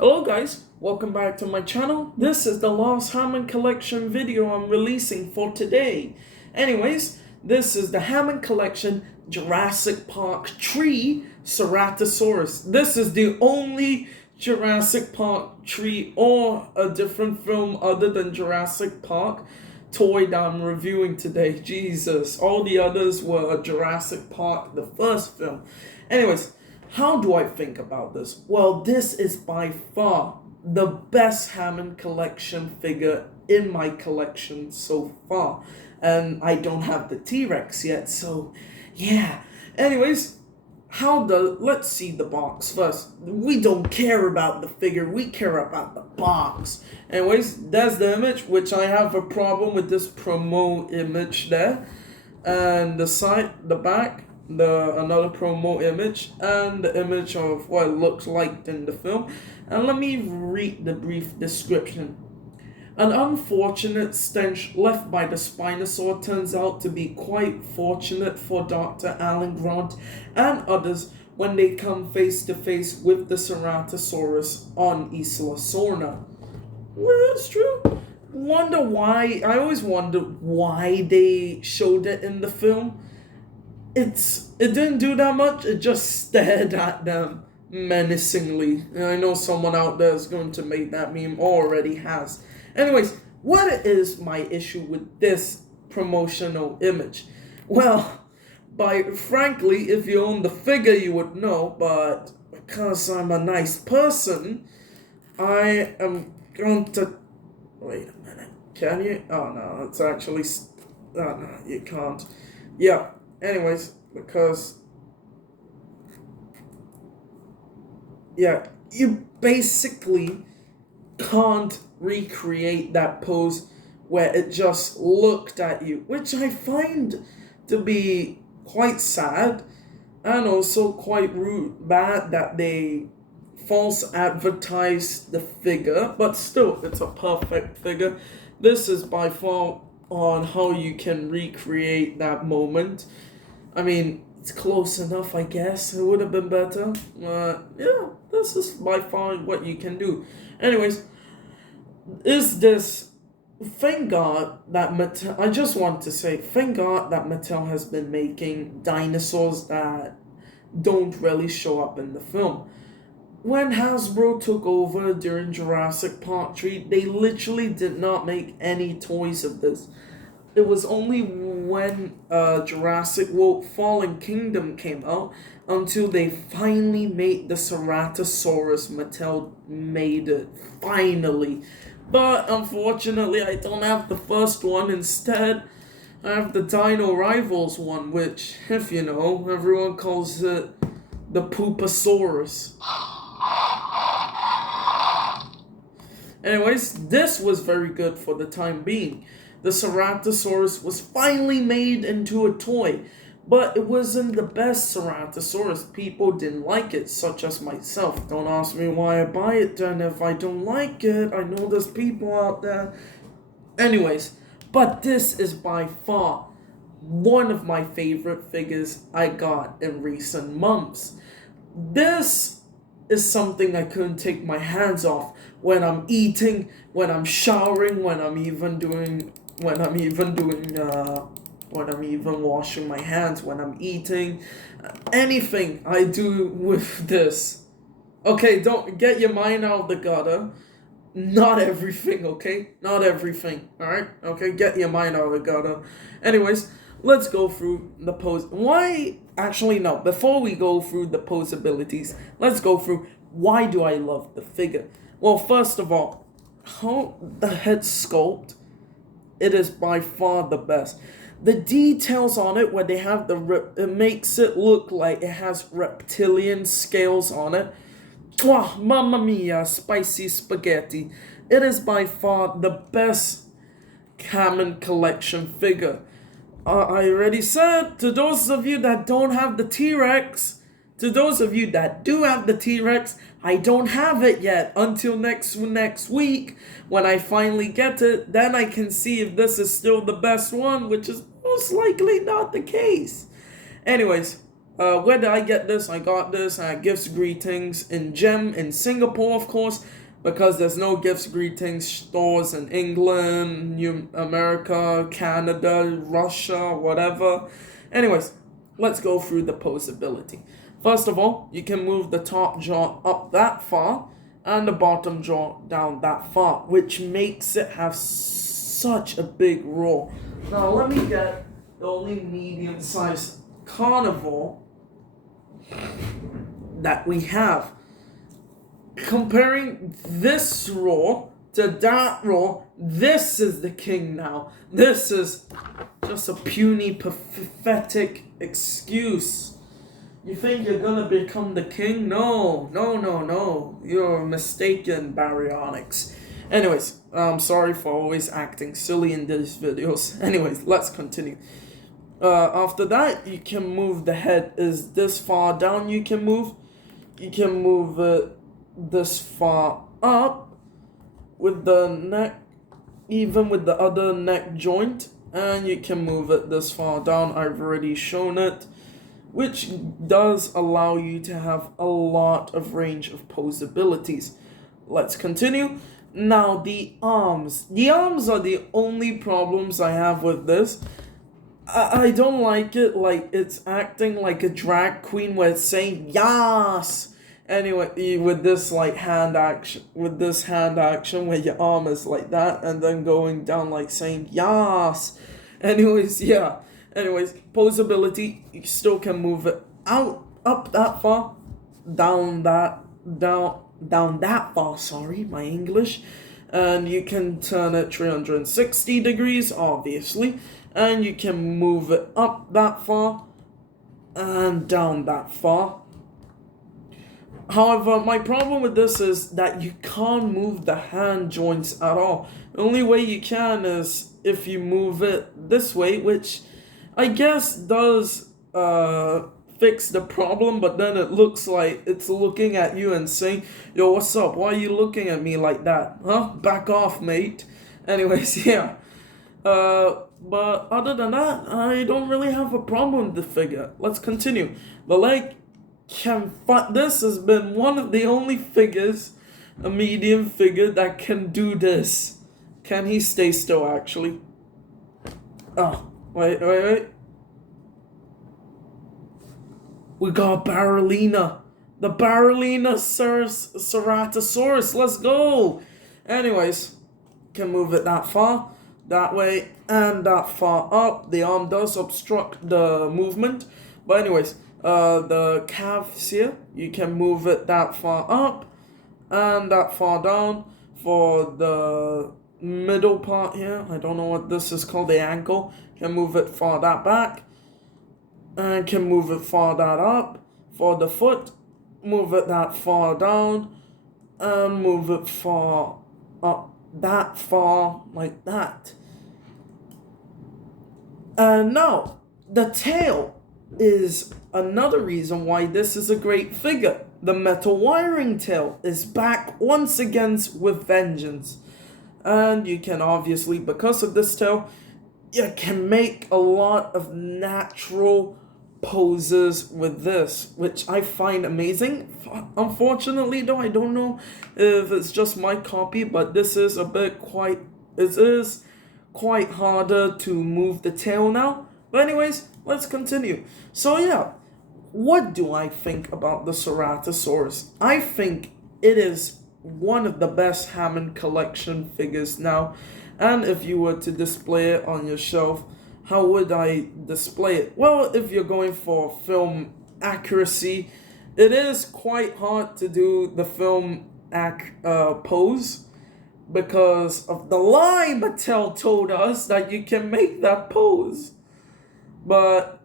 Hello guys, welcome back to my channel. This is the last Hammond collection video I'm releasing for today. Anyways, this is the Hammond collection Jurassic Park tree ceratosaurus. This is the only Jurassic Park tree or a different film other than Jurassic Park toy that I'm reviewing today. Jesus, all the others were Jurassic Park, the first film. Anyways, how do I think about this? Well, this is by far the best Hammond collection figure in my collection so far. And I don't have the T-Rex yet, so yeah. Anyways, let's see the box first. We don't care about the figure, we care about the box. Anyways, that's the image, which I have a problem with this promo image there. And the side, the back, another promo image, and the image of what it looks like in the film. And let me read the brief description. An unfortunate stench left by the Spinosaur turns out to be quite fortunate for Dr. Alan Grant and others when they come face to face with the Ceratosaurus on Isla Sorna. Well, that's true. I always wondered why they showed it in the film. It didn't do that much. It just stared at them menacingly. And I know someone out there is going to make that meme, or already has. Anyways, what is my issue with this promotional image? Well, frankly, if you own the figure, you would know, but because I'm a nice person, I am going to... Wait a minute. Can you? Oh, no, it's actually... Oh, no, you can't. Yeah. Anyways, because you basically can't recreate that pose where it just looked at you, which I find to be quite sad and also quite bad that they false advertise the figure, but still, it's a perfect figure. This is by far on how you can recreate that moment. I mean, it's close enough, I guess. It would have been better. Yeah, this is by far what you can do. Anyways, thank God that Mattel, I just want to say, thank God that Mattel has been making dinosaurs that don't really show up in the film. When Hasbro took over during Jurassic Park 3, they literally did not make any toys of this. It was only when Jurassic World Fallen Kingdom came out until they finally made the Ceratosaurus. Mattel made it, finally. But unfortunately, I don't have the first one. Instead, I have the Dino Rivals one, which, if you know, everyone calls it the Poopasaurus. Anyways, this was very good for the time being. The Ceratosaurus was finally made into a toy, but it wasn't the best Ceratosaurus. People didn't like it, such as myself. Don't ask me why I buy it then if I don't like it. I know there's people out there. Anyways, but this is by far one of my favorite figures I got in recent months. This is something I couldn't take my hands off when I'm eating, when I'm showering, when I'm even washing my hands, when I'm eating, anything I do with this. Okay, don't get your mind out of the gutter. Not everything, okay? Not everything, alright? Okay, get your mind out of the gutter. Anyways, let's go through the pose. Actually, no. Before we go through the posabilities, let's go through why do I love the figure. Well, first of all, how the head sculpt, it is by far the best. The details on it, where they have it makes it look like it has reptilian scales on it. Wow, mamma mia, spicy spaghetti. It is by far the best Hammond collection figure. I already said, to those of you that don't have the T-Rex, to those of you that do have the T-Rex, I don't have it yet until next week when I finally get it. Then I can see if this is still the best one, which is most likely not the case. Anyways, Where did I get this? I got this at Gifts Greetings in Gem in Singapore, of course, because there's no Gifts Greetings stores in England, New America, Canada, Russia, whatever. Anyways, let's go through the posability. First of all, you can move the top jaw up that far and the bottom jaw down that far, which makes it have such a big roar. Now let me get the only medium-sized carnivore that we have. Comparing this roar to that roar, this is the king now. This is just a puny, pathetic excuse. You think you're gonna become the king? No. You're mistaken, baryonyx. Anyways, I'm sorry for always acting silly in these videos. Anyways, let's continue. After that, you can move the head is this far down. You can move it this far up with the neck, even with the other neck joint, and you can move it this far down. I've already shown it, which does allow you to have a lot of range of posabilities. Let's continue. Now the arms. The arms are the only problems I have with this. I don't like it, like it's acting like a drag queen where it's saying yas. Anyway, with this hand action where your arm is like that and then going down like saying yas. Anyways, posability, you still can move it up that far, down that far, sorry, my English. And you can turn it 360 degrees, obviously. And you can move it up that far and down that far. However, my problem with this is that you can't move the hand joints at all. The only way you can is if you move it this way, which I guess does fix the problem, but then it looks like it's looking at you and saying, yo, what's up? Why are you looking at me like that? Huh? Back off, mate. Anyways, yeah. But other than that, I don't really have a problem with the figure. Let's continue. The leg can this has been one of the only figures, a medium figure, that can do this. Can he stay still, actually? Oh, wait. We got Barrelina. The Barrelina ceratosaurus. Let's go. Anyways, can move it that far, that way, and that far up. The arm does obstruct the movement. But anyways, the calves here, you can move it that far up and that far down. For the middle part here, I don't know what this is called, the ankle, can move it far that back and can move it far that up. For the foot, move it that far down and move it far up that far, like that. And now the tail is another reason why this is a great figure. The metal wiring tail is back once again with vengeance. And you can obviously, because of this tail, you can make a lot of natural poses with this, which I find amazing. Unfortunately though, I don't know if it's just my copy, but this is it is quite harder to move the tail now. But anyways, let's continue. So yeah, what do I think about the Ceratosaurus? I think it is one of the best Hammond collection figures now. And if you were to display it on your shelf, how would I display it? Well, if you're going for film accuracy, it is quite hard to do the film pose because of the lie Mattel told us that you can make that pose. But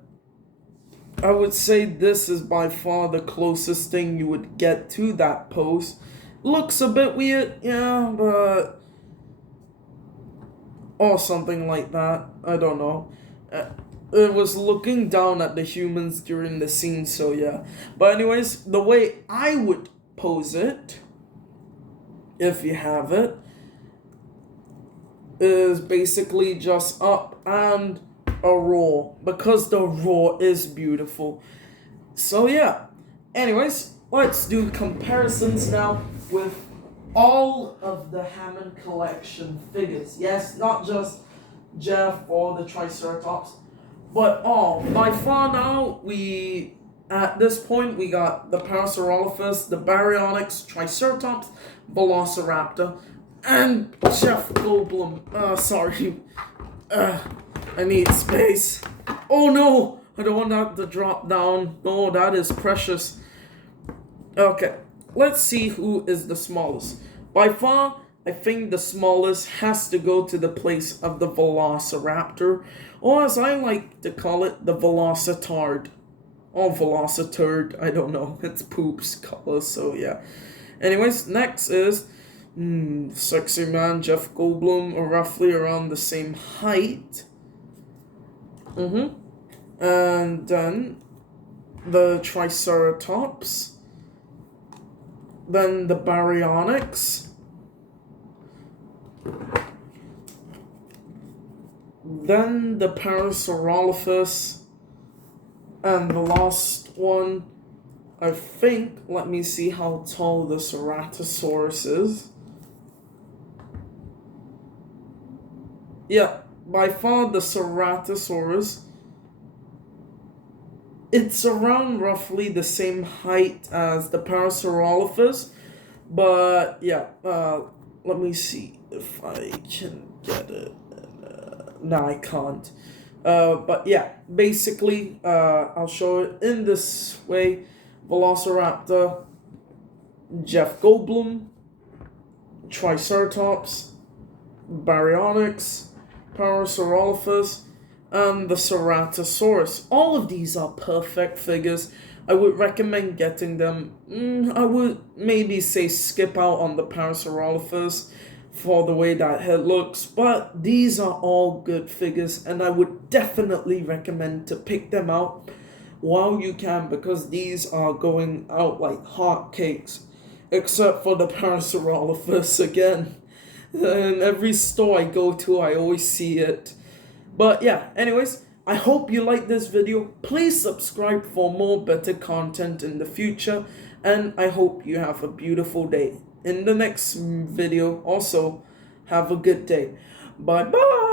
I would say this is by far the closest thing you would get to that pose. Looks a bit weird, yeah, but... or something like that, I don't know. It was looking down at the humans during the scene, so yeah. But anyways, the way I would pose it, if you have it, is basically just up and a roar, because the roar is beautiful. So yeah, anyways, let's do comparisons now with all of the Hammond collection figures. Yes, not just Jeff or the Triceratops, but all. By far now, at this point, we got the Parasaurolophus, the Baryonyx, Triceratops, Velociraptor, and Jeff Goldblum. Sorry. I need space. Oh no! I don't want that to drop down. No, that is precious. Okay, let's see who is the smallest. By far, I think the smallest has to go to the place of the Velociraptor, or as I like to call it, the Velocitard. Or Velociturd, I don't know. It's poop's color, so yeah. Anyways, next is Sexy Man Jeff Goldblum, are roughly around the same height. And then the Triceratops. Then the Baryonyx. Then the Parasaurolophus. And the last one, I think, let me see how tall the ceratosaurus is. Yeah, by far the ceratosaurus. It's around roughly the same height as the Parasaurolophus, but yeah, let me see if I can get it. No, I can't. But yeah, basically, I'll show it in this way. Velociraptor, Jeff Goldblum, Triceratops, Baryonyx, Parasaurolophus, and the Ceratosaurus. All of these are perfect figures. I would recommend getting them. I would maybe say skip out on the Parasaurolophus for the way that head looks, but these are all good figures, and I would definitely recommend to pick them out while you can, because these are going out like hotcakes, except for the Parasaurolophus again. In every store I go to, I always see it. But yeah, anyways, I hope you like this video. Please subscribe for more better content in the future, and I hope you have a beautiful day. In the next video, also, have a good day. Bye bye.